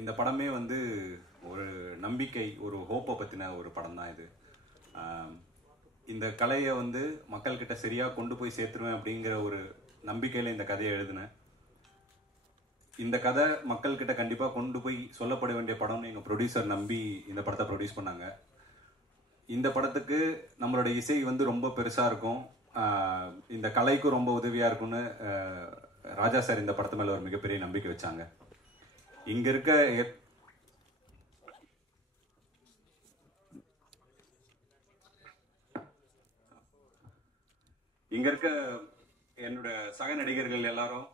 இந்த படமே வந்து ஒரு நம்பிக்கை, ஒரு ஹோப்பை பற்றின ஒரு படம் தான் இது. இந்த கலையை வந்து மக்கள்கிட்ட சரியாக கொண்டு போய் சேர்த்துருவேன் அப்படிங்கிற ஒரு நம்பிக்கையில் இந்த கதையை எழுதினேன். இந்த கதை மக்கள்கிட்ட கண்டிப்பாக கொண்டு போய் சொல்லப்பட வேண்டிய படம்னு எங்கள் ப்ரொடியூசர் நம்பி இந்த படத்தை ப்ரொடியூஸ் பண்ணாங்க. இந்த படத்துக்கு நம்மளோட இசை வந்து ரொம்ப பெருசாக இருக்கும், இந்த கலைக்கும் ரொம்ப உதவியாக இருக்கும்னு ராஜா சார் இந்த படத்து மேலே ஒரு மிகப்பெரிய நம்பிக்கை வச்சாங்க. இங்கே இருக்க என்னோட சக நடிகர்கள் எல்லாரும்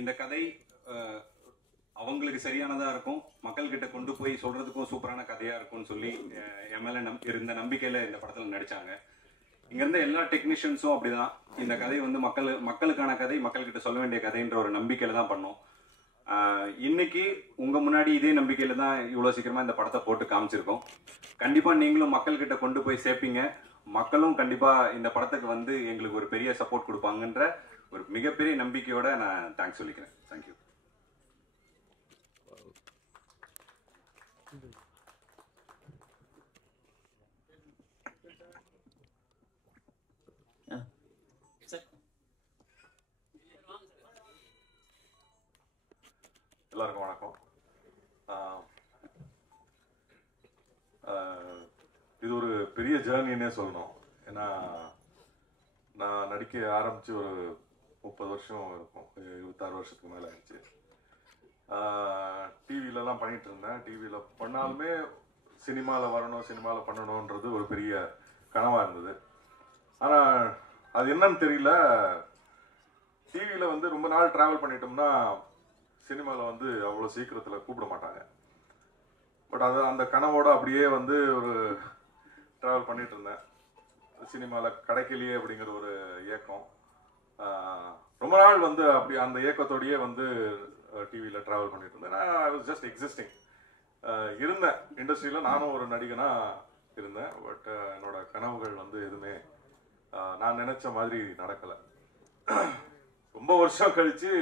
இந்த கதை அவங்களுக்கு சரியானதாக இருக்கும், மக்கள்கிட்ட கொண்டு போய் சொல்கிறதுக்கும் சூப்பரான கதையாக இருக்கும்னு சொல்லி என் மேலே இருந்த நம்பிக்கையில் இந்த படத்தில் நடித்தாங்க. இங்கேருந்த எல்லா டெக்னீஷியன்ஸும் அப்படிதான். இந்த கதை வந்து மக்களுக்கான கதை, மக்கள்கிட்ட சொல்ல வேண்டிய கதைன்ற ஒரு நம்பிக்கையில் தான் பண்ணோம். இன்னைக்கு உங்கள் முன்னாடி இதே நம்பிக்கையில் தான் இவ்வளோ சீக்கிரமாக இந்த படத்தை போட்டு காமிச்சிருக்கோம். கண்டிப்பாக நீங்களும் மக்கள்கிட்ட கொண்டு போய் சேர்ப்பீங்க, மக்களும் கண்டிப்பாக இந்த படத்துக்கு வந்து எங்களுக்கு ஒரு பெரிய சப்போர்ட் கொடுப்பாங்கன்ற ஒரு மிகப்பெரிய நம்பிக்கையோட நான் தேங்க்ஸ் சொல்லிக்கிறேன். தேங்க்யூ. எல்லாருக்கும் வணக்கம். இது ஒரு பெரிய ஜேர்னின்னே சொல்லணும். ஏன்னா நான் நடிக்க ஆரம்பித்து ஒரு 30 வருஷம் இருக்கும், 26 வருஷத்துக்கு மேலே ஆயிடுச்சு. டிவிலலாம் பண்ணிகிட்டு இருந்தேன். டிவியில் பண்ணாலுமே சினிமாவில் வரணும், சினிமாவில் பண்ணணுன்றது ஒரு பெரிய கனவாக இருந்தது. ஆனால் அது என்னன்னு தெரியல, டிவியில் வந்து ரொம்ப நாள் ட்ராவல் பண்ணிட்டோம்னா சினிமாவில் வந்து அவ்வளோ சீக்கிரத்தில் கூப்பிட மாட்டாங்க. பட் அது அந்த கனவோடு அப்படியே வந்து ஒரு ட்ராவல் பண்ணிட்டு இருந்தேன். சினிமாவில் கிடைக்கலையே அப்படிங்கிற ஒரு ஏக்கம். ரொம்ப நாள் வந்து அப்படி அந்த ஏக்கத்தோடையே வந்து டிவியில் ட்ராவல் பண்ணிட்டு இருந்தேன். I was just existing. இருந்தேன் இண்டஸ்ட்ரியில், நானும் ஒரு நடிகனாக இருந்தேன். பட் என்னோட கனவுகள் வந்து எதுவுமே நான் நினச்ச மாதிரி நடக்கலை. ரொம்ப வருஷம் கழித்து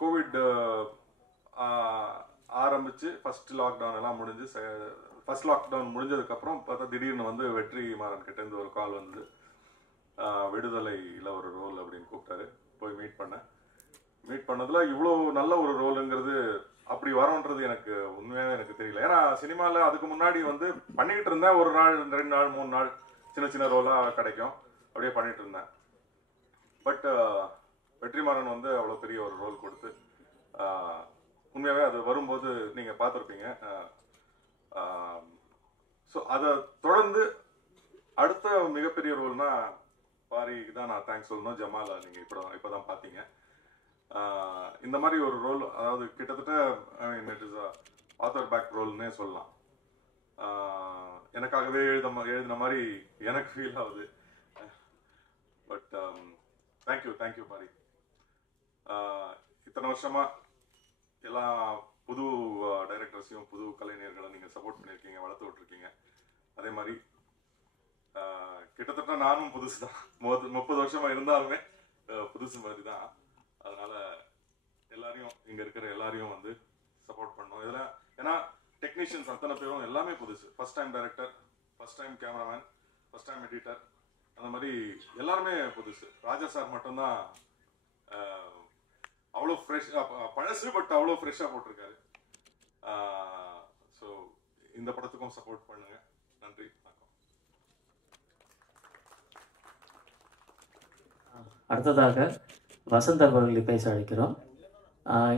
கோவிட் ஆரம்பித்து ஃபர்ஸ்ட் லாக்டவுன் எல்லாம் முடிஞ்சு, ஃபர்ஸ்ட் லாக்டவுன் முடிஞ்சதுக்கப்புறம் பார்த்தா திடீர்னு வந்து வெற்றிமாறன் கிட்டேருந்து ஒரு கால் வந்து விடுதலையில் ஒரு ரோல் அப்படின்னு கூப்பிட்டாரு. போய் மீட் பண்ணதில் இவ்வளோ நல்ல ஒரு ரோலுங்கிறது அப்படி வரோன்றது எனக்கு உண்மையாகவே எனக்கு தெரியல. ஏன்னா சினிமாவில் அதுக்கு முன்னாடி வந்து பண்ணிகிட்டு இருந்தேன், ஒரு நாள் 2 நாள் 3 நாள் சின்ன சின்ன ரோலாக கிடைக்கும், அப்படியே பண்ணிகிட்டு இருந்தேன். பட் வெற்றிமாறன் வந்து அவ்வளோ பெரிய ஒரு ரோல் கொடுத்து உண்மையாகவே அது வரும்போது நீங்கள் பார்த்துருப்பீங்க. ஸோ அதை தொடர்ந்து அடுத்த மிகப்பெரிய ரோல்னா பாரிக்கு தான் நான் தேங்க்ஸ் சொல்லணும். ஜமாலா நீங்கள் இப்போ தான் பார்த்தீங்க. இந்த மாதிரி ஒரு ரோல், அதாவது கிட்டத்தட்ட இட் இஸ் ஆத்தர் பேக் ரோல்னே சொல்லலாம். எனக்காகவே எழுதின மாதிரி எனக்கு ஃபீல் ஆகுது. But thank you Pari. இத்தனை வருஷமா எல்லா புது டைரக்டர்ஸையும் புது கலைஞர்களை நீங்கள் சப்போர்ட் பண்ணியிருக்கீங்க, வளர்த்து விட்டுருக்கீங்க. அதே மாதிரி கிட்டத்தட்ட நானும் புதுசு தான், 30 வருஷமா இருந்தாலுமே புதுசு மாதிரி தான். அதனால எல்லாரையும், இங்கே இருக்கிற எல்லாரையும் வந்து சப்போர்ட் பண்ணணும் இதில். ஏன்னா டெக்னீஷியன்ஸ் அத்தனை பேரும் எல்லாமே புதுசு. First time director, first time cameraman, first time editor, அந்த மாதிரி எல்லாருமே புதுசு. ராஜா சார் மட்டும்தான் அவ்வளோ ஃப்ரெஷ், பழசு பட் அவ்வளோ ஃப்ரெஷ்ஷாக போட்டிருக்காரு. ஸோ இந்த படத்துக்கும் சப்போர்ட் பண்ணுங்க. நன்றி, வணக்கம். அடுத்ததாக வசந்த் அவர்களை பேச அழைக்கிறோம்.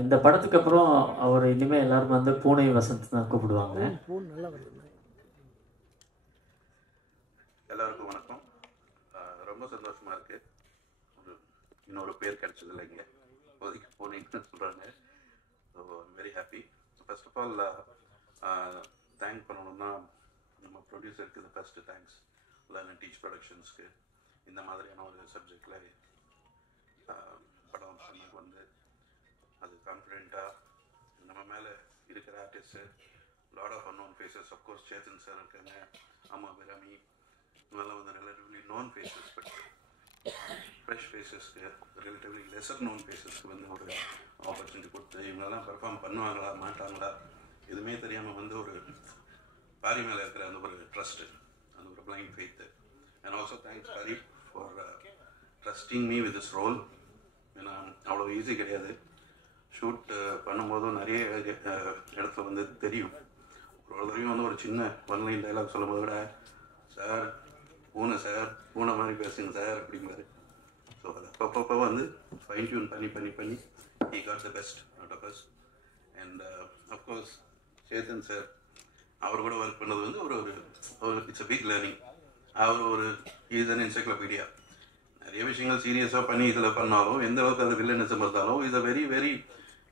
இந்த படத்துக்கு அப்புறம் அவர் இனிமேல் எல்லாரும் வந்து பூனை வசந்த் தான் கூப்பிடுவாங்க. எல்லாருக்கும் வணக்கம். ரொம்ப சந்தோஷமா இருக்கு, இன்னொரு பேர் கிடைச்சது இல்லைங்க, இப்போதைக்கு பூனைன்னு சொல்கிறாங்க. So I'm very happy. First of all thank பண்ணணும்னா நம்ம ப்ரொடியூசருக்கு இது ஃபஸ்ட்டு தேங்க்ஸ். லேர்ன் டீச் ப்ரொடக்ஷன்ஸ்க்கு இந்த மாதிரியான ஒரு சப்ஜெக்டில் படம் சொன்னது வந்து அது கான்ஃபிடென்ட்டாக நம்ம மேலே இருக்கிற artist, lot of unknown faces. Of course Chetan sir இருக்காங்க, ஆமாம், விராமி, இவெல்லாம் வந்து relatively known faces. But fresh ஃபேஸஸ்க்கு, ரிலேட்டிவ்லி லெசர் நோன் ஃபேஸஸ்க்கு வந்து ஒரு ஆப்பர்ச்சுனிட்டி கொடுத்து இவங்களெல்லாம் பெர்ஃபார்ம் பண்ணுவாங்களா மாட்டாங்களா எதுவுமே தெரியாமல் வந்து ஒரு பாரி மேலே இருக்கிற அந்த ஒரு ட்ரஸ்ட்டு, அந்த ஒரு blind faith. And also thanks Pari for trusting me with this role. ஏன்னா அவ்வளோ ஈஸி கிடையாது. ஷூட் பண்ணும்போதும் நிறைய இடத்துல வந்து தெரியும். ஒரு தடவையும் வந்து ஒரு சின்ன ஒன்லைன் டைலாக் சொல்லும் போது கூட, சார் பூனை மாதிரி பேசுங்க சார் அப்படிங்கிறாரு. ஸோ அது அப்பப்போ வந்து ஃபைன் டியூன் பண்ணி he got the best out of us. And of course Chetan sir அவர் கூட ஒர்க் பண்ணது வந்து ஒரு இட்ஸ் அ பிக் லேர்னிங். அவர் ஒரு இஸ் அன் என்சைக்ளோபீடியா. நிறைய விஷயங்கள் சீரியஸாக பண்ணி இதில் பண்ணாலும் எந்த அளவுக்கு அது வில்லனிசம் இருந்தாலும் is a very very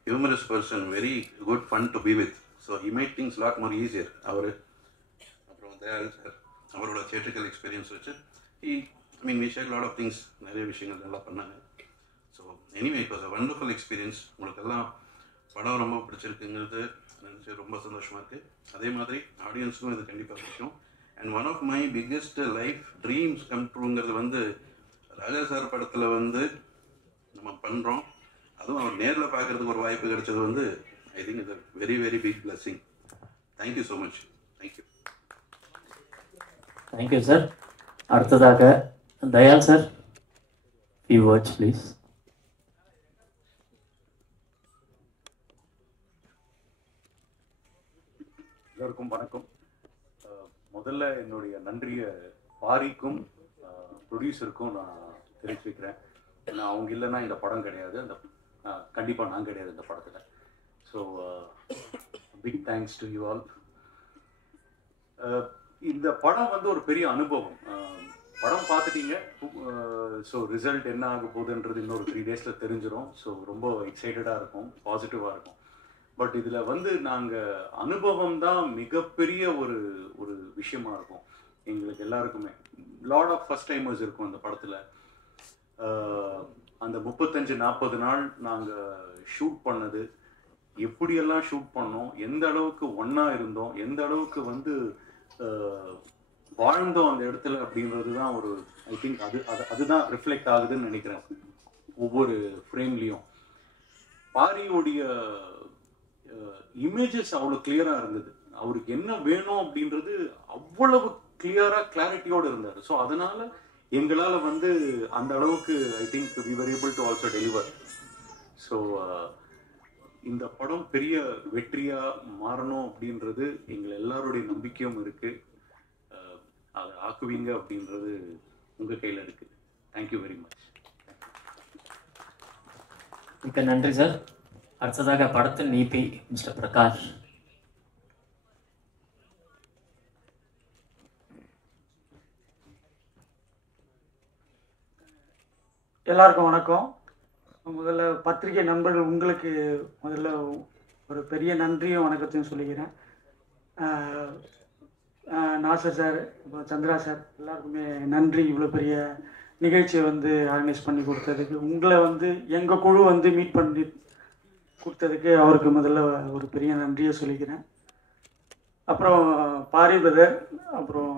humorous person, very good fun to be with. So he made things lot more easier. அவர் அப்புறம் தயாள் சார் அவரோட தியேட்ரிக்கல் எக்ஸ்பீரியன்ஸ் வச்சு we shared lot of things, நிறைய விஷயங்கள் நல்லா பண்ணாங்க. So anyway it was a wonderful experience. உங்களுக்கெல்லாம் படம் ரொம்ப பிடிச்சிருக்குங்கிறது நினச்சி ரொம்ப சந்தோஷமாக இருக்குது. அதே மாதிரி ஆடியன்ஸுக்கும் இது கண்டிப்பாக பிடிக்கும். And one of my biggest life dreams come ட்ரூங்கிறது வந்து ராஜா சார் படத்தில் வந்து நம்ம பண்ணுறோம். அதுவும் அவர் நேரில் பார்க்குறதுக்கு ஒரு வாய்ப்பு கிடைச்சது வந்து I think it's a very very big blessing. Thank you so much. Thank you. Thank you sir. அடுத்ததாக Dayal sir, few words please. எல்லோருக்கும் வணக்கம். முதல்ல என்னுடைய நன்றியை பாரிக்கும் ப்ரொடியூசருக்கும் நான் தெரிவிச்சுக்கிறேன். ஏன்னா அவங்க இல்லைன்னா இந்த படம் கிடையாது, அந்த கண்டிப்பாக நான் கிடையாது இந்த படத்தில். So big thanks to you all. இந்த படம் வந்து ஒரு பெரிய அனுபவம். படம் பார்த்துட்டீங்க. ஸோ ரிசல்ட் என்ன ஆக போகுதுன்றது இன்னொரு 3 daysல தெரிஞ்சிடும். ஸோ ரொம்ப எக்ஸைட்டடாக இருக்கும், பாசிட்டிவாக இருக்கும். பட் இதில் வந்து நாங்கள் அனுபவம் தான் மிகப்பெரிய ஒரு விஷயமா இருக்கும் எங்களுக்கு எல்லாருக்குமே. லாட் ஆஃப் ஃபர்ஸ்ட் டைமர்ஸ் இருக்கும் அந்த படத்தில். அந்த 35-40 நாள் நாங்கள் ஷூட் பண்ணது, எப்படியெல்லாம் ஷூட் பண்ணோம், எந்த அளவுக்கு ஒன்றா இருந்தோம், எந்த அளவுக்கு வந்து வாழ்ந்தோம் அந்த இடத்துல அப்படின்றது தான் ஒரு ஐ திங்க் அதுதான் ரிஃப்ளெக்ட் ஆகுதுன்னு நினைக்கிறேன் ஒவ்வொரு ஃப்ரேம்லேயும். பாரியோடைய இமேஜஸ் அவ்வளோ கிளியராக இருந்தது. அவருக்கு என்ன வேணும் அப்படின்றது அவ்வளவு கிளாரிட்டியோடு இருந்தார். ஸோ அதனால எங்களால் வந்து அந்த அளவுக்கு I think we were able to also deliver. So இந்த படம் பெரிய வெற்றியாக மாறணும் அப்படின்றது எங்கள் எல்லாருடைய நம்பிக்கையும் இருக்குது. அதை ஆக்குவீங்க அப்படின்றது உங்கள் கையில் இருக்குது. Thank you very much. மிக்க நன்றி சார். அடுத்ததாக படத்தின் நீபி மிஸ்டர் பிரகாஷ். எல்லாருக்கும் வணக்கம். முதல்ல பத்திரிகை நண்பர்கள் உங்களுக்கு முதல்ல ஒரு பெரிய நன்றியும் வணக்கத்தையும் சொல்லிக்கிறேன். நாசர் சார், அப்புறம் சந்திரா சார், எல்லாருக்குமே நன்றி. இவ்வளோ பெரிய நிகழ்ச்சியை வந்து ஆர்கனைஸ் பண்ணி கொடுத்ததுக்கு, உங்களை வந்து எங்கள் குழு வந்து மீட் பண்ணி கொடுத்ததுக்கு அவருக்கு முதல்ல ஒரு பெரிய நன்றியை சொல்லிக்கிறேன். அப்புறம் பாரி பிரதர், அப்புறம்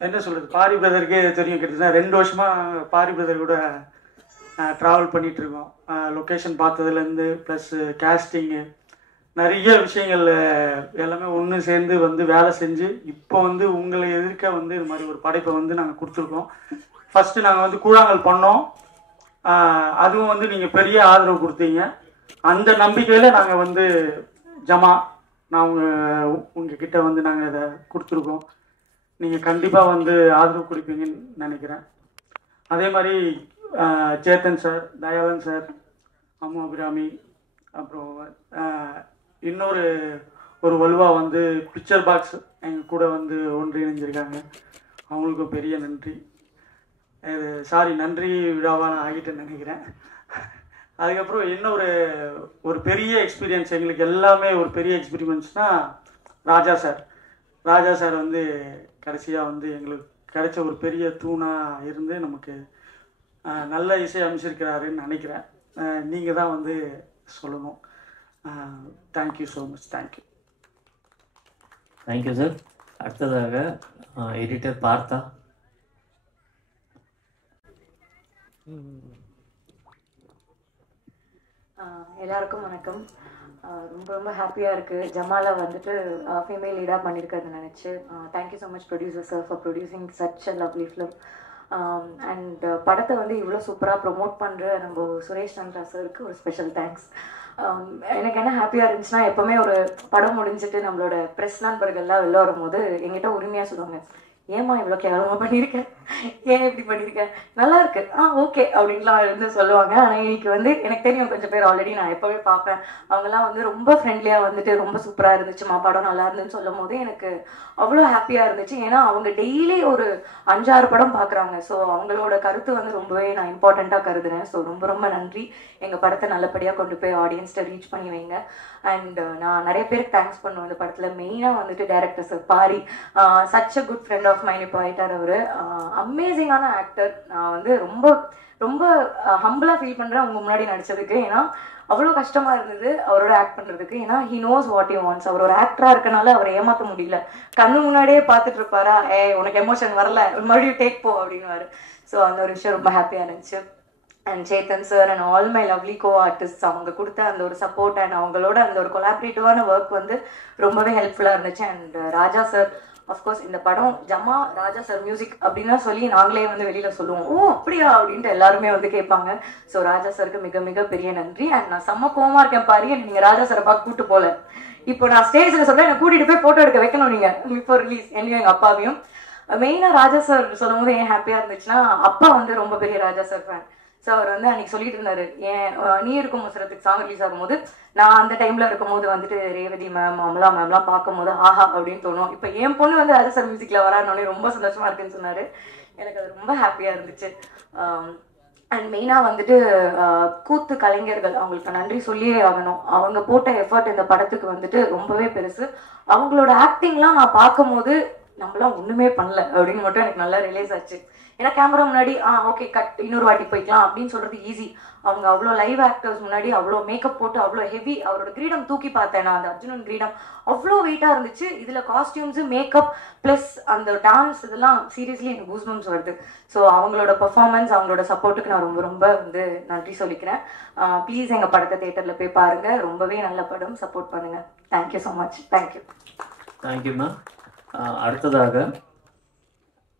என்ன சொல்கிறது, பாரி பிரதருக்கே தெரியும், கிட்டத்தட்ட 2 வருஷமாக பாரி பிரதர் கூட ட்ராவல் பண்ணிகிட்ருக்கோம். லொக்கேஷன் பார்த்ததுலேருந்து ப்ளஸ் கேஸ்டிங்கு நிறைய விஷயங்கள் எல்லாமே ஒன்று சேர்ந்து வந்து வேலை செஞ்சு இப்போ வந்து உங்களை எதிர்க்க வந்து இது மாதிரி ஒரு படைப்பை வந்து நாங்கள் கொடுத்துருக்கோம். ஃபஸ்ட்டு நாங்கள் வந்து கூழாங்கல் பண்ணோம். அதுவும் வந்து நீங்கள் பெரிய ஆதரவு கொடுத்தீங்க. அந்த நம்பிக்கையில் நாங்கள் வந்து நான் உங்ககிட்ட வந்து நாங்கள் இதை கொடுத்துருக்கோம். நீங்கள் கண்டிப்பாக வந்து ஆதரவு கொடுப்பீங்கன்னு நினைக்கிறேன். அதே மாதிரி சேத்தன் சார், தயாளன் சார், அம்மா அபிராமி, அப்புறம் இன்னொரு வலுவா வந்து பிக்சர் பாக்ஸ் எங்கள் கூட வந்து ஒன்றிணைஞ்சிருக்காங்க. அவங்களுக்கும் பெரிய நன்றி. நன்றி விழாவாக நான் ஆகிட்டேன்னு நினைக்கிறேன். அதுக்கப்புறம் இன்னொரு பெரிய எக்ஸ்பீரியன்ஸ் எங்களுக்கு எல்லாமே ஒரு பெரிய எக்ஸ்பீரியன்ஸ்னால் ராஜா சார் வந்து கடைசியாக வந்து எங்களுக்கு கிடைச்ச ஒரு பெரிய தூணாக இருந்து நமக்கு நல்ல இசை அமைச்சிருக்கிறாருன்னு நினைக்கிறேன். நீங்கள் தான் வந்து சொல்லணும். Thank you so much. Thank you sir. அடுத்ததாக எடிட்டர் பார்த்தா. எல்லாருக்கும் வணக்கம். ரொம்ப ரொம்ப ஹாப்பியாக இருக்குது ஜமாலா வந்துட்டு ஃபீமேல் லீடாக பண்ணியிருக்கிறத நினச்சி. Thank you so much producer sir for producing such a lovely film. And படத்தை வந்து இவ்வளோ சூப்பராக ப்ரொமோட் பண்ணுற நம்ம சுரேஷ் சந்திரா சாருக்கு ஒரு ஸ்பெஷல் தேங்க்ஸ். எனக்கு என்ன ஹாப்பியாக இருந்துச்சுன்னா, எப்போவுமே ஒரு படம் முடிஞ்சிட்டு நம்மளோட ப்ரெஸ் நண்பர்கள்லாம் வெளில வரும்போது எங்கிட்ட உரிமையாக சொல்லுவாங்க, ஏமா இவ்வளோ கேவலமாக பண்ணியிருக்கேன், ஏன் இப்படி பண்ணியிருக்கேன், நல்லா இருக்கு, ஓகே அப்படின்லாம் வந்து சொல்லுவாங்க. ஆனால் இன்னைக்கு வந்து எனக்கு தெரியும் கொஞ்சம் பேர் ஆல்ரெடி நான் எப்போவே பார்ப்பேன், அவங்கெல்லாம் வந்து ரொம்ப ஃப்ரெண்ட்லியாக வந்துட்டு ரொம்ப சூப்பராக இருந்துச்சுமா படம் நல்லா இருந்துன்னு சொல்லும் போது எனக்கு அவ்வளோ ஹாப்பியாக இருந்துச்சு. ஏன்னா அவங்க டெய்லி ஒரு 5-6 படம் பார்க்குறாங்க. ஸோ அவங்களோட கருத்து வந்து ரொம்பவே நான் இம்பார்ட்டண்ட்டாக கருதுறேன். ஸோ ரொம்ப ரொம்ப நன்றி. எங்கள் படத்தை நல்லபடியாக கொண்டு போய் ஆடியன்ஸ்ட்டை ரீச் பண்ணி வைங்க. அண்ட் நான் நிறைய பேருக்கு தேங்க்ஸ் பண்ணுவேன் இந்த படத்தில். மெயினாக வந்துட்டு director sir Pari, such a good friend of mine. இப்போ ஆயிட்டார் அவர். அமேசிங்கான ஆக்டர். நான் வந்து ரொம்ப ரொம்ப ஹம்பிளாக ஃபீல் பண்ணுறேன் உங்கள் முன்னாடி நடித்ததுக்கு. ஏன்னா அவ்வளோ கஷ்டமாக இருந்தது அவரோட ஆக்ட் பண்ணுறதுக்கு. ஏன்னா he knows what you wants. அவர் ஒரு ஆக்டராக இருக்கனால அவரை ஏமாற்ற முடியல. கண்ணு முன்னாடியே பார்த்துட்டு இருப்பாரா, உனக்கு எமோஷன் வரல, மறுபடியும் டேக் போ அப்படின்னுவாரு. ஸோ அந்த ஒரு விஷயம் ரொம்ப ஹாப்பியாக இருந்துச்சு. And Chetan sir and all my lovely co artist, அவங்க கொடுத்த அந்த ஒரு சப்போர்ட் அண்ட் அவங்களோட அந்த ஒரு கொலாபரேட்டிவான ஒர்க் வந்து ரொம்பவே ஹெல்ப்ஃபுல்லாக இருந்துச்சு. அண்ட் ராஜா சார், அஃப்கோர்ஸ் இந்த படம் ஜமா ராஜா சார் மியூசிக் அப்படின்னா சொல்லி நாங்களே வந்து வெளியில் சொல்லுவோம், ஓ அப்படியா அப்படின்ட்டு எல்லாருமே வந்து கேட்பாங்க. ஸோ ராஜா சாருக்கு மிக மிக பெரிய நன்றி. அண்ட் நான் செம்ம கோவமாக இருக்கேன் பாரு, நீங்கள் ராஜா சாரை பார்க்க கூட்டு போல. இப்போ நான் ஸ்டேஜில் சொல்கிறேன், என்னை கூட்டிகிட்டு போய் ஃபோட்டோ எடுக்க வைக்கணும் நீங்கள் பிஃபோர் ரிலீஸ், என்னையும் எங்கள் அப்பாவையும். மெயினாக ராஜா சார் சொல்லும் போது ஏன் ஹாப்பியாக இருந்துச்சுன்னா, அப்பா வந்து ரொம்ப பெரிய ராஜா சார் ஃபேன். ஸோ அவர் வந்து அன்னைக்கு சொல்லிட்டு இருந்தாரு, ஏன் நீ இருக்கும் முசரத்துக்கு சாங் ரிலீஸ் ஆகும்போது நான் அந்த டைம்ல இருக்கும்போது வந்துட்டு ரேவதி மேம் அமலா மேம்லாம் பார்க்கும்போது ஆஹா அப்படின்னு தோணும். இப்போ என் பொண்ணு வந்து ராஜா சார் மியூசிக்ல வரானோடனே ரொம்ப சந்தோஷமா இருக்குன்னு சொன்னாரு. எனக்கு அது ரொம்ப ஹாப்பியா இருந்துச்சு. அண்ட் மெயினாக வந்துட்டு கூத்து கலைஞர்கள், அவங்களுக்கு நன்றி சொல்லியே ஆகணும். அவங்க போட்ட எஃபர்ட் இந்த படத்துக்கு வந்துட்டு ரொம்பவே பெருசு. அவங்களோட ஆக்டிங்லாம் நான் பார்க்கும்போது நம்மளாம் ஒன்றுமே பண்ணல அப்படின்னு மட்டும் எனக்கு நல்லா ரியலைஸ் ஆச்சு. ஏன்னா கேமரா முன்னாடி ஓகே கட் இன்னொரு வாட்டி போய்க்கலாம் அப்படின்னு சொல்றது ஈஸி. அவங்க அவ்வளோ லைவ் ஆக்டர்ஸ் முன்னாடி அவ்வளோ மேக்கப் போட்டு அவ்வளோ ஹெவி, அவரோட கிரீடம் தூக்கி பார்த்தேன் நான், அந்த அர்ஜுனன் கிரீடம் அவ்வளோ வெயிட்டாக இருந்துச்சு. இதில் காஸ்டியூம்ஸு மேக்கப் ப்ளஸ் அந்த டான்ஸ் இதெல்லாம் சீரியஸ்லி எனக்கு கூஸ்பம்ஸ் வருது. ஸோ அவங்களோட பர்ஃபார்மன்ஸ் அவங்களோட சப்போர்ட்டுக்கு நான் ரொம்ப ரொம்ப வந்து நன்றி சொல்லிக்கிறேன். ப்ளீஸ் எங்கள் படத்தை தேட்டரில் போய் பாருங்கள், ரொம்பவே நல்ல படம், சப்போர்ட் பண்ணுங்கள். Thank you so much. தேங்க்யூ. தேங்க்யூம்மா. அடுத்ததாக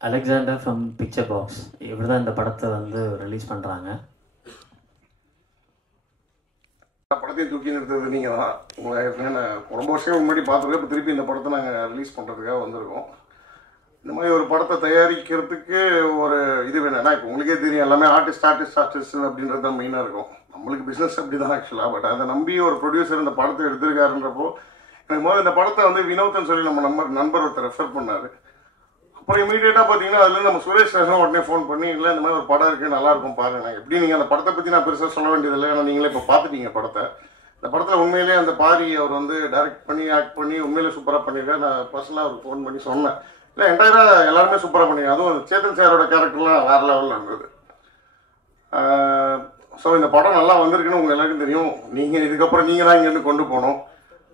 அலெக்சாண்டர் ஃப்ரம் பிக்சர் பாக்ஸ், இவர் தான் இந்த படத்தை வந்து ரிலீஸ் பண்ணுறாங்க. படத்தையும் தூக்கி நிறுத்துறது நீங்கள் தான். உங்களை நான் ரொம்ப வருஷம் முன்னாடி பார்த்துருக்கேன். இப்போ திருப்பி இந்த படத்தை நாங்கள் ரிலீஸ் பண்ணுறதுக்காக வந்திருக்கோம். இந்த மாதிரி ஒரு படத்தை தயாரிக்கிறதுக்கு ஒரு இது வேணும். ஏன்னா இப்போ உங்களுக்கே தெரியும், எல்லாமே ஆர்டிஸ்ட் அப்படின்றது தான் மெயினாக இருக்கும். நம்மளுக்கு பிஸ்னஸ் அப்படி தான் ஆக்சுவலாக. பட் அதை நம்பி ஒரு ப்ரொடியூசர் இந்த படத்தை எடுத்திருக்காருன்றப்போ எனக்கு முதல்ல இந்த படத்தை வந்து வினோத்னு சொல்லி நம்ம நண்பர் ஒருத்தர் ரெஃபர் பண்ணார். அப்புறம் இமீடியட்டாக பார்த்தீங்கன்னா அதுலேருந்து நம்ம சுரேஷ் நேசம் உடனே ஃபோன் பண்ணி, இல்லை இந்த மாதிரி ஒரு படம் இருக்குது நல்லாயிருக்கும் பாருங்க. எப்படி நீங்கள் அந்த படத்தை பற்றி நான் பெருசாக சொல்ல வேண்டியதில்லை, ஏன்னா நீங்களே இப்போ பார்த்துட்டீங்க படத்தை. இந்த படத்தில் உண்மையிலேயே அந்த பாரி அவர் வந்து டைரக்ட் பண்ணி ஆக்ட் பண்ணி உண்மையிலே சூப்பராக பண்ணியிருக்காரு. நான் பர்சனலாக அவருக்கு ஃபோன் பண்ணி சொன்னேன், இல்லை என்டையராக எல்லாருமே சூப்பராக பண்ணியிருக்காங்க. அதுவும் சேத்தன் சாரோட கேரக்டர்லாம் வேறு லெவலில் இருந்தது. ஸோ இந்த படம் நல்லா வந்திருக்குன்னு உங்கள் எல்லாருக்கும் தெரியும். நீங்கள் இதுக்கப்புறம் நீங்கள் தான் இங்கேருந்து கொண்டு போகணும்.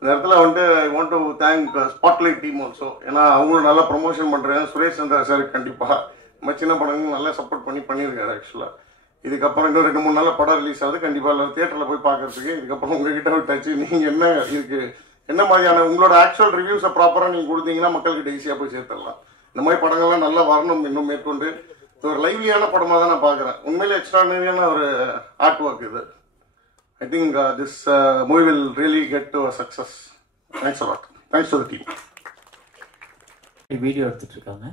இந்த இடத்துல வந்துட்டு I want to thank spotlight team also. ஏன்னா அவங்களும் நல்லா ப்ரொமோஷன் பண்ணுறாங்க. சுரேஷ் சந்திரா சார் கண்டிப்பாக நம்ம சின்ன படங்கள் நல்லா சப்போர்ட் பண்ணியிருக்காரு. ஆக்சுவலாக இதுக்கப்புறம் இன்னும் 2-3 நாளில் படம் ரிலீஸ் ஆகுது. கண்டிப்பாக எல்லாரும் தியேட்டரில் போய் பார்க்கறதுக்கு. இதுக்கப்புறம் உங்ககிட்ட விட்டாச்சு, நீங்கள் என்ன இதுக்கு என்ன மாதிரியான உங்களோட ஆக்சுவல் ரிவ்யூஸை ப்ராப்பராக நீங்கள் கொடுத்தீங்கன்னா மக்கள்கிட்ட ஈஸியாக போய் சேர்த்துடலாம். இந்த மாதிரி படங்கள்லாம் நல்லா வரணும் இன்னும் மேற்கொண்டு. இது ஒரு லைவ்லியான படமாக தான் நான் பார்க்குறேன். உண்மையிலே எக்ஸ்ட்ரானரியான ஒரு ஆர்ட் ஒர்க் இது. I think this movie will really get to a success. Thanks a lot. Thanks to the team. Video எடுத்துட்டு இருக்காங்க.